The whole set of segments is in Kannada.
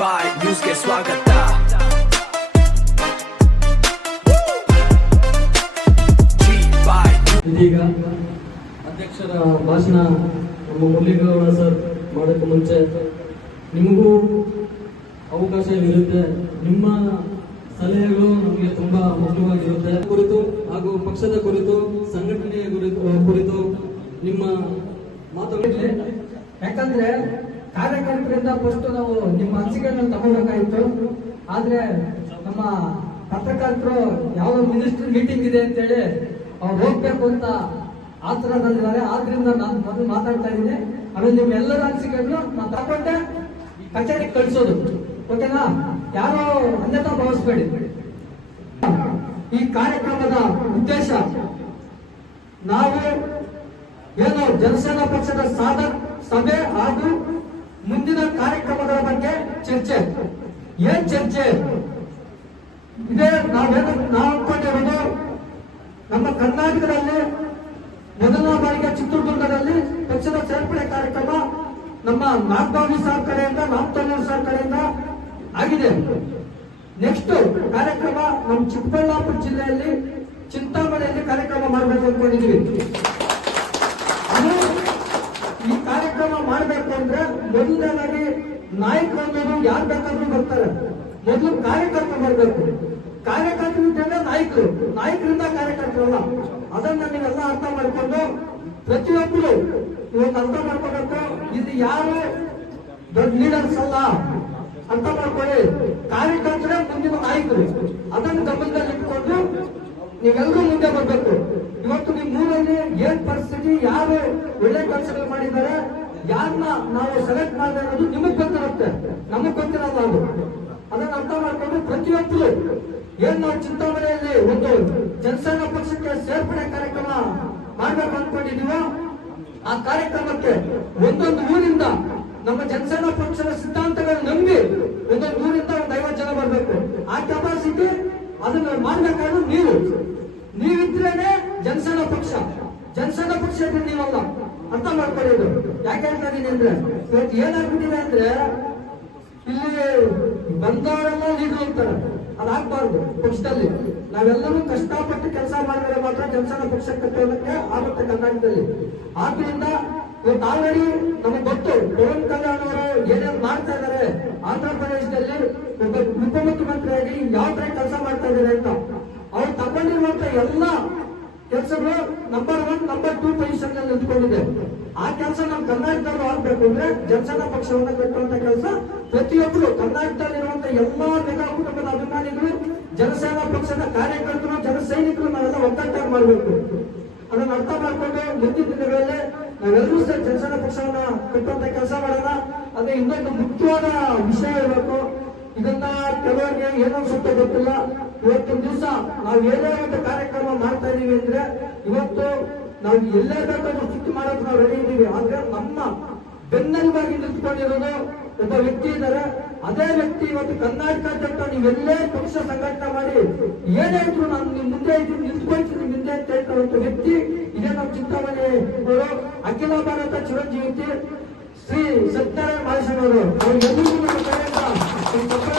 ಬಾಯ್ ನ್ಯೂಸ್ಗೆ ಸ್ವಾಗತ. ಇದೀಗ ಅಧ್ಯಕ್ಷರ ಭಾಷಣ ನಮ್ಮ ಮುರಳೀಗೌಡ ಸರ್ ಮಾಡೋಕ್ಕೆ ಮುಂಚೆ ನಿಮಗೂ ಅವಕಾಶವಿರುತ್ತೆ. ನಿಮ್ಮ ಸಲಹೆಗಳು ನಮಗೆ ತುಂಬಾ ಮುಖ್ಯವಾಗಿರುತ್ತೆ. ಕುರಿತು ಹಾಗೂ ಪಕ್ಷದ ಕುರಿತು, ಸಂಘಟನೆಯ ಕುರಿತು ನಿಮ್ಮ ಮಾತುಗಳಿದೆ. ಯಾಕಂದ್ರೆ ಕಾರ್ಯಕರ್ತರಿಂದ ಫಸ್ಟ್ ನಾವು ನಿಮ್ಮ ಅನಿಸಿಕೆಯನ್ನು ತಗೋಬೇಕಾಗಿತ್ತು. ಆದ್ರೆ ನಮ್ಮ ಪತ್ರಕರ್ತರು ಯಾವ ಮಿನಿಸ್ಟರ್ ಮೀಟಿಂಗ್ ಇದೆ ಅಂತೇಳಿ ಅವ್ರು ಹೋಗ್ಬೇಕು ಅಂತ ಆತರದಲ್ಲಿದ್ದಾರೆ. ಆದ್ರಿಂದ ನಾನು ಮೊದಲು ಮಾತಾಡ್ತಾ ಇದ್ದೀನಿ. ಆಮೇಲೆ ನಿಮ್ಮ ಎಲ್ಲರ ಅನಿಸಿಕೆಗಳು ನಾನು ತಗೊಂಡೆ ಕಚೇರಿಗೆ ಕಳಿಸೋದು, ಓಕೆನಾ? ಯಾರೋ ಅನ್ಯತಾ ಭಾವಿಸ್ಬೇಡಿ. ಈ ಕಾರ್ಯಕ್ರಮದ ಉದ್ದೇಶ ನಾವು ಏನು ಜನಸೇನಾ ಪಕ್ಷದ ಸಭೆ ಹಾಗೂ ಮುಂದಿನ ಕಾರ್ಯಕ್ರಮಗಳ ಬಗ್ಗೆ ಚರ್ಚೆ. ಏನ್ ಚರ್ಚೆ ಇದೆ? ನಾವು ಅನ್ಕೊಂಡಿರೋದು ನಮ್ಮ ಕರ್ನಾಟಕದಲ್ಲಿ ಮೊದಲ ಬಾರಿಗೆ ಚಿತ್ರದುರ್ಗದಲ್ಲಿ ಪಕ್ಷದ ಸೇರ್ಪಡೆ ಕಾರ್ಯಕ್ರಮ ನಮ್ಮ ನಾಗಬಾವಿ ಸರ್ ಕಡೆಯಿಂದ, ರಾಮತಲ್ಲೂರು ಸರ್ ಕಡೆಯಿಂದ ಆಗಿದೆ. ನೆಕ್ಸ್ಟ್ ಕಾರ್ಯಕ್ರಮ ನಮ್ಮ ಚಿಕ್ಕಬಳ್ಳಾಪುರ ಜಿಲ್ಲೆಯಲ್ಲಿ ಚಿಂತಾಮಣಿಯಲ್ಲಿ ಕಾರ್ಯಕ್ರಮ ಮಾಡಬೇಕು ಅನ್ಕೊಂಡಿದೀವಿ. ಈ ಕಾರ್ಯಕ್ರಮ ಮಾಡಬೇಕು ಅಂದ್ರೆ ಮೊದಲನೇದಾಗಿ ನಾಯಕರು ಯಾರು ಬೇಕಾದ್ರೂ ಬರ್ತಾರೆ. ಮೊದಲು ಕಾರ್ಯಕರ್ತರು ಬರಬೇಕು. ಕಾರ್ಯಕರ್ತರಿದ್ದರೆ ನಾಯಕರಿಂದ ಕಾರ್ಯಕರ್ತರಲ್ಲ. ಅದನ್ನ ನೀವೆಲ್ಲ ಅರ್ಥ ಮಾಡ್ಕೊಂಡು ಪ್ರತಿಯೊಬ್ಬರು ಇವತ್ತು ಅರ್ಥ ಮಾಡ್ಕೋಬೇಕು. ಇದು ಯಾರು ದೊಡ್ಡ ಲೀಡರ್ಸ್ ಅಲ್ಲ, ಅರ್ಥ ಮಾಡ್ಕೊಳ್ಳಿ. ಕಾರ್ಯಕರ್ತರೇ ಮುಂದಿನ ನಾಯಕರು. ಅದನ್ನು ಗಮನದಲ್ಲಿ ಇಟ್ಕೊಂಡು ನೀವೆಲ್ಲರೂ ಮುಂದೆ ಬರಬೇಕು. ಇವತ್ತು ನಿಮ್ಮ ಊರಲ್ಲಿ ಏನ್ ಪರಿಸ್ಥಿತಿ, ಯಾರು ಒಳ್ಳೆ ಕೆಲಸಗಳು ಮಾಡಿದ್ದಾರೆ, ಯಾರನ್ನ ನಾವು ಸೆಲೆಕ್ಟ್ ಮಾಡಿದ್ರೆ ಅನ್ನೋದು ನಿಮಗ್ ಗೊತ್ತಿರುತ್ತೆ, ನಮಗ್ ಗೊತ್ತಿರಲ್ಲ. ಅದನ್ನ ಅರ್ಥ ಮಾಡ್ಕೊಂಡು ಪ್ರತಿಯೊಬ್ಬರು ಏನ್ ನಾವು ಚಿಂತಾಮಣಿಯಲ್ಲಿ ಒಂದು ಜನಸೇನಾ ಪಕ್ಷಕ್ಕೆ ಸೇರ್ಪಡೆ ಕಾರ್ಯಕ್ರಮ ಮಾಡ್ಬೇಕು ಅನ್ಕೊಂಡಿದೀವೋ ಆ ಕಾರ್ಯಕ್ರಮಕ್ಕೆ ಒಂದೊಂದು ಊರಿಂದ ನಮ್ಮ ಜನಸೇನಾ ಪಕ್ಷದ ಸಿದ್ಧಾಂತಗಳು ನಂಬಿ ಒಂದೊಂದು ಊರಿಂದ ಒಂದು 50 ಜನ ಬರಬೇಕು. ಆ ಕೆಪಾಸಿಟಿ ಅದನ್ನ ಮಾಡ್ಬೇಕಾದ್ರೆ ನೀವಿದ್ರೇನೆ ಜನಸೇನಾ ಪಕ್ಷ ಇದ್ರೆ ನೀವಲ್ಲ. ಅರ್ಥ ಮಾಡ್ಕೊಳ್ಳೋದು. ಯಾಕೆ ಹೇಳ್ತಾ ಇದೀನಿ ಅಂದ್ರೆ ಇವತ್ತು ಏನಾಗ್ಬಿಟ್ಟಿದೆ ಅಂದ್ರೆ ಇಲ್ಲಿ ಬಂದವರೆಲ್ಲ ಲೀಡರ್ ಅಂತಾರೆ. ಅದಾಗಬಾರ್ದು. ಪಕ್ಷದಲ್ಲಿ ನಾವೆಲ್ಲರೂ ಕಷ್ಟಪಟ್ಟು ಕೆಲಸ ಮಾಡಿದ್ರೆ ಮಾತ್ರ ಜನಸೇನಾ ಪಕ್ಷ ಕಟ್ಟೋದಕ್ಕೆ ಆಗುತ್ತೆ ಕರ್ನಾಟಕದಲ್ಲಿ. ಆದ್ರಿಂದ ಇವತ್ತು ಆಲ್ರೆಡಿ ನಮಗೆ ಗೊತ್ತು ಪವನ್ ಕಲ್ಯಾಣ್ ಅವರು ಏನೇನು ಮಾಡ್ತಾ ಇದ್ದಾರೆ. ಆಂಧ್ರ ಪ್ರದೇಶದಲ್ಲಿ ಒಬ್ಬ ಉಪಮುಖ್ಯಮಂತ್ರಿಯಾಗಿ ಯಾವ ತರ ಕೆಲಸ ಮಾಡ್ತಾ ಇದ್ದಾರೆ ಅಂತ ಅವ್ರು ತಗೊಂಡಿರುವಂತ ಎಲ್ಲ ಕೆಲಸಗಳು ನಂಬರ್ 1, ನಂಬರ್ 2 ಪೊಸಿಷನ್ ನಲ್ಲಿ ನಿಂತ್ಕೊಂಡಿದೆ. ಆ ಕೆಲಸ ನಮ್ಮ ಕರ್ನಾಟಕದಲ್ಲೂ ಆಗ್ಬೇಕು ಅಂದ್ರೆ ಜನಸೇನಾ ಪಕ್ಷವನ್ನು ಕಟ್ಟುವಂತ ಕೆಲಸ ಪ್ರತಿಯೊಬ್ಬರು ಕರ್ನಾಟಕದಲ್ಲಿರುವಂತ ಎಲ್ಲಾ ಮೆಗಾ ಕುಟುಂಬದ ಅಭಿಮಾನಿಗಳು, ಜನಸೇನಾ ಪಕ್ಷದ ಕಾರ್ಯಕರ್ತರು, ಜನ ಸೈನಿಕರು ನಾವೆಲ್ಲ ಒಗ್ಗಟ್ಟಾಗಿ ಮಾಡಬೇಕು. ಅದನ್ನ ಅರ್ಥ ಮಾಡ್ಕೊಂಡು ಮುಂದಿನ ದಿನಗಳಲ್ಲಿ ನಾವೆಲ್ಲರೂ ಸಹ ಜನಸೇನಾ ಪಕ್ಷವನ್ನ ಕಟ್ಟುವಂತ ಕೆಲಸ ಮಾಡೋಣ. ಅದೇ ಇನ್ನೊಂದು ಮುಖ್ಯವಾದ ವಿಷಯ ಇರಬೇಕು. ಇದನ್ನ ಕೆಲವರಿಗೆ ಏನೋ ಸ್ವಲ್ಪ ಗೊತ್ತಿಲ್ಲ. ಇವತ್ತಿನ ದಿವಸ ನಾವು ಏನೇ ಒಂದು ಕಾರ್ಯಕ್ರಮ ಮಾಡ್ತಾ ಇದೀವಿ ಅಂದ್ರೆ ಇವತ್ತು ನಾವು ಎಲ್ಲೇ ಬೇಕಾದ್ರೂ ಸುತ್ತಿ ಮಾಡೋಕೆ ನಾವು ರೆಡಿ ಇದ್ದೀವಿ. ಆದ್ರೆ ನಮ್ಮ ಬೆನ್ನೆಲುಬಾಗಿ ನಿಂತ್ಕೊಂಡಿರೋದು ಒಬ್ಬ ವ್ಯಕ್ತಿ ಇದ್ದಾರೆ. ಅದೇ ವ್ಯಕ್ತಿ ಇವತ್ತು ಕರ್ನಾಟಕಾದ್ಯಂತ ನೀವೆಲ್ಲೇ ಪಕ್ಷ ಸಂಘಟನೆ ಮಾಡಿ ಏನೇ ಇದ್ರು ನಾನು ನಿಮ್ ಮುಂದೆ ಇದ್ದೀನಿ, ನಿಂತ್ಕೊಳ್ತೀನಿ ಮುಂದೆ ಅಂತ ಹೇಳ್ತಾರಂತ ವ್ಯಕ್ತಿ ಇದೇ ನಮ್ಮ ಚಿಂತಾಮಣಿ ಅವರು ಅಖಿಲ ಭಾರತ ಚಿರಂಜೀವಿ ಶ್ರೀ ಸತ್ಯನಾರಾಯಣ ಮಹೇಶ್ವರವರು. ಅವ್ರಿಗೆಲ್ಲರಿಗೂ ನಮ್ಮ ಕಡೆಯಿಂದ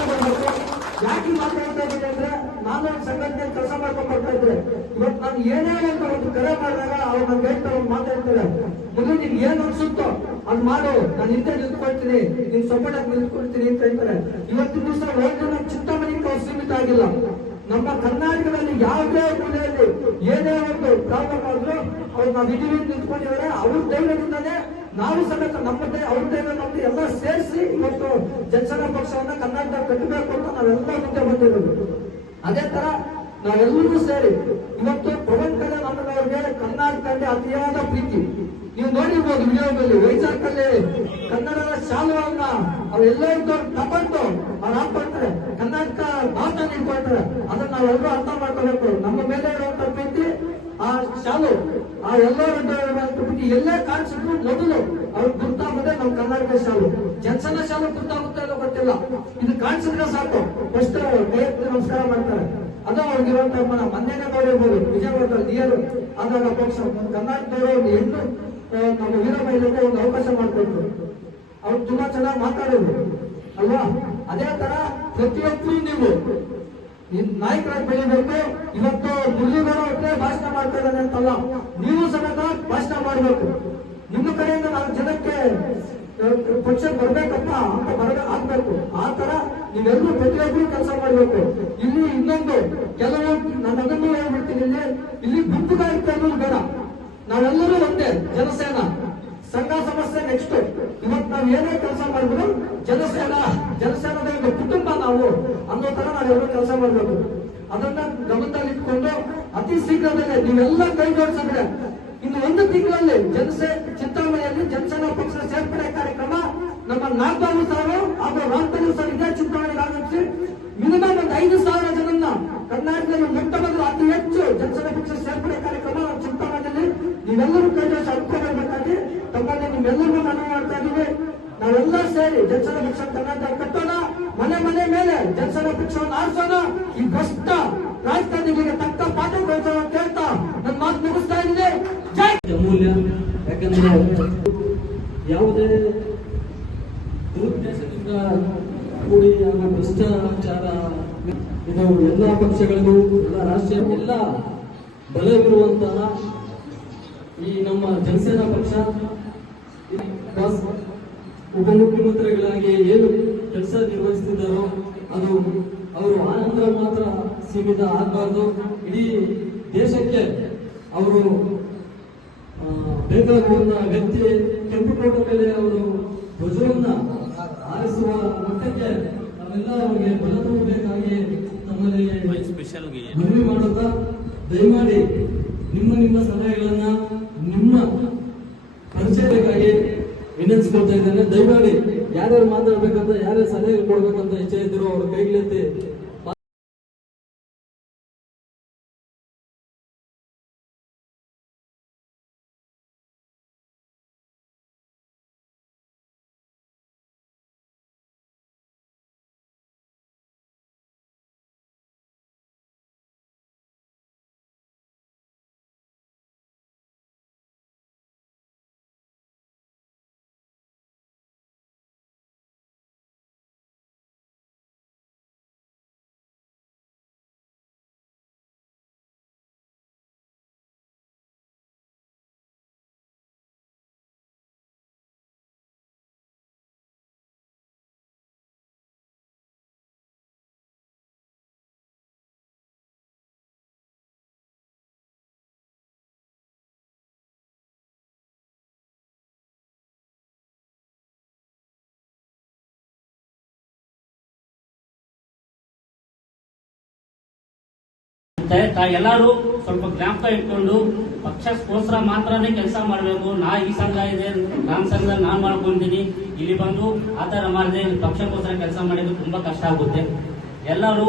ಬರಬೇಕು. ಯಾಕೆ ಮಾತಾಡ್ತಾ ಇದ್ದೀನಿ ಅಂದ್ರೆ ನಾನು ಸಂಘಟನೆ ಕೆಲಸ ಮಾಡ್ಕೊಂಡು ಬರ್ತಾ ಇದ್ದೆ. ಇವತ್ತು ನಾನು ಏನೇ ಒಂದು ಕರೆ ಮಾಡಿದಾಗ ಅವ್ರು ನನ್ಗೆ ಹೇಳ್ತಾರೆ, ಮಾತಾಡ್ತಾರೆ, ಮೊದಲು ನಿನ್ ಏನ್ ಅನ್ಸುತ್ತೋ ಅದ್ ಮಾಡು, ನಾನು ಹಿಂದೆ ನಿಂತ್ಕೊಳ್ತೀನಿ, ನಿನ್ ಸಪೋರ್ಟ್ ಆಗಿ ನಿಂತ್ಕೊಳ್ತೀನಿ ಅಂತ ಹೇಳ್ತಾರೆ. ಇವತ್ತಿನ ದಿವಸ ಒಂದು ನಮ್ಮ ಚಿಂತಾಮಣಿಗೆ ಅವ್ರು ಸೀಮಿತ ಆಗಿಲ್ಲ. ನಮ್ಮ ಕರ್ನಾಟಕದಲ್ಲಿ ಯಾವುದೇ ಮೂಲೆಯಲ್ಲಿ ಏನೇ ಒಂದು ಪ್ರಾಬ್ಲಮ್ ಆದ್ರೂ ಅವ್ರು ನಾವು ಇದೀವಿ ನಿಂತ್ಕೊಂಡಿದ್ದಾರೆ. ಅವ್ರ ಧೈರ್ಯದಿಂದಾನೇ ನಾವು ಸಮೇತ ನಮ್ಮದೇ ಅವ್ರ ಧೈರ್ಯ ನಮ್ದು ಎಲ್ಲ ಸೇರಿಸಿ ಇವತ್ತು ಜನಸೇನಾ ಪಕ್ಷವನ್ನ ಕರ್ನಾಟಕ ಕಟ್ಟಬೇಕು ಅಂತ ನಾವೆಲ್ಲ ಮುಂದೆ ಬಂದಿರೋದು. ಅದೇ ತರ ನಾವೆಲ್ಲರೂ ಸೇರಿ ಇವತ್ತು ಪವನ್ ಕಲ್ಯಾಣ್ ಅವ್ರಿಗೆ ಕರ್ನಾಟಕದಲ್ಲಿ ಅತಿಯಾದ ಪ್ರೀತಿ. ನೀವು ನೋಡಿರ್ಬೋದು ವಿಡಿಯೋದಲ್ಲಿ ವೈಜಾಗ್ ಅಲ್ಲಿ ಕನ್ನಡದ ಶಾಲುವನ್ನ ಅವರೆಲ್ಲರೂ ತಗೊಂಡು ಅವ್ರು ಹಾಕೊಳ್ತಾರೆ, ಕರ್ನಾಟಕ ಭಾಷೆ ಇಟ್ಕೊಳ್ತಾರೆ. ಅದನ್ನ ನಾವೆಲ್ಲರೂ ಅರ್ಥ ಮಾಡ್ಕೋಬೇಕು. ನಮ್ಮ ಮೇಲೆ ಇರುವಂತ ಪ್ರೀತಿ ಆ ಶಾಲು ಆ ಎಲ್ಲರೂ ಎಲ್ಲೇ ಕಾಣಿಸಿದ್ರು ಮೊದಲು ಅವ್ರಿಗೆ ಗುರ್ತಾಗುತ್ತೆ ನಮ್ಮ ಕರ್ನಾಟಕ ಶಾಲು. ಜನಸೇನಾ ಶಾಲು ಗುರ್ತಾಗುತ್ತೆ ಅನ್ನೋ ಗೊತ್ತಿಲ್ಲ, ಇದು ಕಾಣಿಸಿದ್ರೆ ಸಾಕು ಫಸ್ಟ್ ಕೈಯೆತ್ತಿ ನಮಸ್ಕಾರ ಮಾಡ್ತಾರೆ. ಅದು ಅವ್ರಿಗಿರುವಂತ ಮೊನ್ನೆನೇ ನೋಡಿರ್ಬೋದು ವಿಜಯವಾಡದಲ್ಲಿ ನಿಯರ್ ಆದಾಗ ಪಕ್ಷ ಕರ್ನಾಟಕದವರು ಒಂದು ಹೆಣ್ಣು ನಮ್ಮ ವೀರ ಮಹಿಳೆಗೆ ಒಂದು ಅವಕಾಶ ಮಾಡಿಕೊಟ್ರು. ಅವ್ರು ತುಂಬಾ ಚೆನ್ನಾಗಿ ಮಾತಾಡೋದು ಅಲ್ವಾ. ಅದೇ ತರ ಪ್ರತಿಯೊಬ್ಬರು ನೀವು ನಾಯಕರಾಗಿ ಬೆಳಿಬೇಕು. ಇವತ್ತು ಮುರಳೀಧರ ಒಟ್ಟೆ ಭಾಷಣ ಮಾಡ್ತಾ ಇದ್ದಾನೆ ಅಂತಲ್ಲ, ನೀವು ಸಮೇತ ಭಾಷಣ ಮಾಡಬೇಕು. ನಿಮ್ಮ ಕಡೆಯಿಂದ ನಾವು ಜನಕ್ಕೆ ಪಕ್ಷ ಬರ್ಬೇಕಪ್ಪ ಅಂತ ಆಗ್ಬೇಕು. ಆ ತರ ನೀವೆಲ್ಲರೂ ಪ್ರತಿಯೊಬ್ಬರು ಕೆಲಸ ಮಾಡಬೇಕು. ಇಲ್ಲಿ ಇನ್ನೊಂದು ಕೆಲವು ನಾನು ಅದನ್ನು ಹೇಳ್ಬಿಡ್ತೀನಿ, ಇಲ್ಲಿ ಗುಂಪುಗಾರಿಕೆ ಅನ್ನೋದು ಬೇಡ. ನಾವೆಲ್ಲರೂ ಒಂದೇ, ಜನಸೇನಾ ಸಂಘ ಸಮಸ್ಯೆ ನೆಕ್ಸ್ಟ್. ಇವತ್ತು ನಾವು ಏನೇ ಕೆಲಸ ಮಾಡಿದ್ರು ಜನಸೇನಾದ ಒಂದು ಕುಟುಂಬ ನಾವು ಅನ್ನೋ ತರ ನಾವೆಲ್ಲರೂ ಕೆಲಸ ಮಾಡಬೇಕು. ಅದನ್ನ ಗಮನದಲ್ಲಿಟ್ಕೊಂಡು ಅತಿ ಶೀಘ್ರದಲ್ಲೇ ನೀವೆಲ್ಲ ಕೈ ಜೋಡಿಸಿದ್ರೆ ಇನ್ನು ಒಂದು ತಿಂಗಳಲ್ಲಿ ಚಿಂತಾಮಣಿಯಲ್ಲಿ ಜನಸೇನಾ ಪಕ್ಷ ಸೇರ್ಪಡೆ ಕಾರ್ಯಕ್ರಮ ನಮ್ಮ ನಾಗಬಾಬು ಸಾರು ಹಾಗೂ ರಾಮತನು ಸರ್ ಇದೇ ಚಿಂತಾಮಣಿಗೆ ಆಗಮಿಸಿ ಮಿನಿಮಮ್ ಒಂದು 5,000 ಜನನ್ನ ಕರ್ನಾಟಕದಲ್ಲಿ ಮೊಟ್ಟ ಮೊದಲು ಅತಿ ಹೆಚ್ಚು ಜನಸೇನಾ ಪಕ್ಷ ಸೇರ್ಪಡೆ ಕಾರ್ಯಕ್ರಮ ನಮ್ಮ ಚಿಂತಾಮಣಿಯಲ್ಲಿ ನೀವೆಲ್ಲರೂ ಕೈ ಜೋಡಿಸಿ ಅನುಕೂಲಬೇಕಾಗಿ ತಮ್ಮಲ್ಲಿ ನಿಮ್ಮೆಲ್ಲರಿಗೂ ಮನವಿ ಮಾಡ್ತಾ ಇದ್ದೀವಿ. ನಾವೆಲ್ಲ ಸೇರಿ ಜನಸೇನಾ ಪಕ್ಷ ಕರ್ನಾಟಕ ಕಟ್ಟೋಣ, ಮನೆ ಮನೆ ಮೇಲೆ ಜನಸೇನಾ ಪಕ್ಷವನ್ನು ಆರಿಸೋಣ, ಈ ಭ್ರಷ್ಟ ರಾಜಕಾರಣಿಗಳಿಗೆ ತಕ್ಕ ಪಾಠ ಕಲಿಸೋಣ ಅಂತ ಹೇಳ್ತಾ ನನ್ನ ಮಾತು ಮುಗಿಸ್ತಾ ಇದ್ದೀನಿ. ಜೈ ಅಮೂಲ್ಯ. ಯಾಕಂದ್ರೆ ಯಾವುದೇ ದುರುದ್ದೇಶದಿಂದ ಕೂಡಿ ಹಾಗೂ ಭ್ರಷ್ಟಾಚಾರ ಇದು ಎಲ್ಲ ಪಕ್ಷಗಳಿಗೂ ಎಲ್ಲ ರಾಷ್ಟ್ರೀಯ ಎಲ್ಲ ಬಲವಿರುವಂತಹ ಈ ನಮ್ಮ ಜನಸೇನಾ ಪಕ್ಷ ಉಪಮುಖ್ಯಮಂತ್ರಿಗಳಾಗಿ ಏನು ಕೆಲಸ ನಿರ್ವಹಿಸುತ್ತಿದ್ದಾರೋ ಅದು ಅವರು ಆನಂತರ ಮಾತ್ರ ಸೀಮಿತ ಆಗಬಾರ್ದು. ಇಡೀ ದೇಶಕ್ಕೆ ಅವರು ಬೇಕಾಗುವಂತ ವ್ಯಕ್ತಿ ಕೆಂಪುಕೋಟೆ ಮೇಲೆ ಅವರು ಧ್ವಜವನ್ನ ಆರಿಸುವ ಮಟ್ಟಕ್ಕೆ ನಾವೆಲ್ಲ ಅವರಿಗೆ ಬಲ ತುಂಬಬೇಕಾಗಿ ನಮ್ಮಲ್ಲಿ ಮನವಿ ಮಾಡುತ್ತಾ ದಯಮಾಡಿ ನಿಮ್ಮ ಸಲಹೆಗಳನ್ನ ನಿಮ್ಮ ಪರಿಚಯಕ್ಕಾಗಿ ವಿನಂತಿಸ್ಕೊಳ್ತಾ ಇದ್ದೇನೆ. ದಯಮಾಡಿ ಯಾರ್ಯಾರು ಮಾತಾಡ್ಬೇಕಂತ ಯಾರ್ಯಾರು ಸಲಹೆ ಕೊಡ್ಬೇಕಂತ ಇಚ್ಛೆ ಇದ್ರು ಅವ್ರ ಕೈಗೆತ್ತಿ ಎಲ್ಲರೂ ಸ್ವಲ್ಪ ಜ್ಞಾಪಕ ಇಟ್ಕೊಂಡು ಪಕ್ಷಕ್ಕೋಸ್ಕರ ಮಾತ್ರನೇ ಕೆಲಸ ಮಾಡಬೇಕು. ಈ ಸಂಘ ಇದೆ, ನನ್ನ ಸಂಘದಲ್ಲಿ ನಾನು ಮಾಡ್ಕೊಂತೀನಿ, ಇಲ್ಲಿ ಬಂದು ಆತರ ಮಾಡದೆ ಪಕ್ಷಕ್ಕೋಸ್ಕರ ಕೆಲಸ ಮಾಡಿದ್ರೆ ತುಂಬಾ ಕಷ್ಟ ಆಗುತ್ತೆ. ಎಲ್ಲರೂ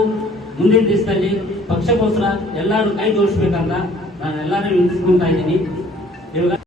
ಮುಂದಿನ ದಿವಸದಲ್ಲಿ ಪಕ್ಷಕ್ಕೋಸ್ಕರ ಎಲ್ಲರೂ ಕೈ ಜೋಡಿಸ್ಬೇಕಂತ ನಾನು ಎಲ್ಲರೂ ವಿನಂತಿಸ್ಕೊಂತಾ ಇದ್ದೀನಿ. ಇವಾಗ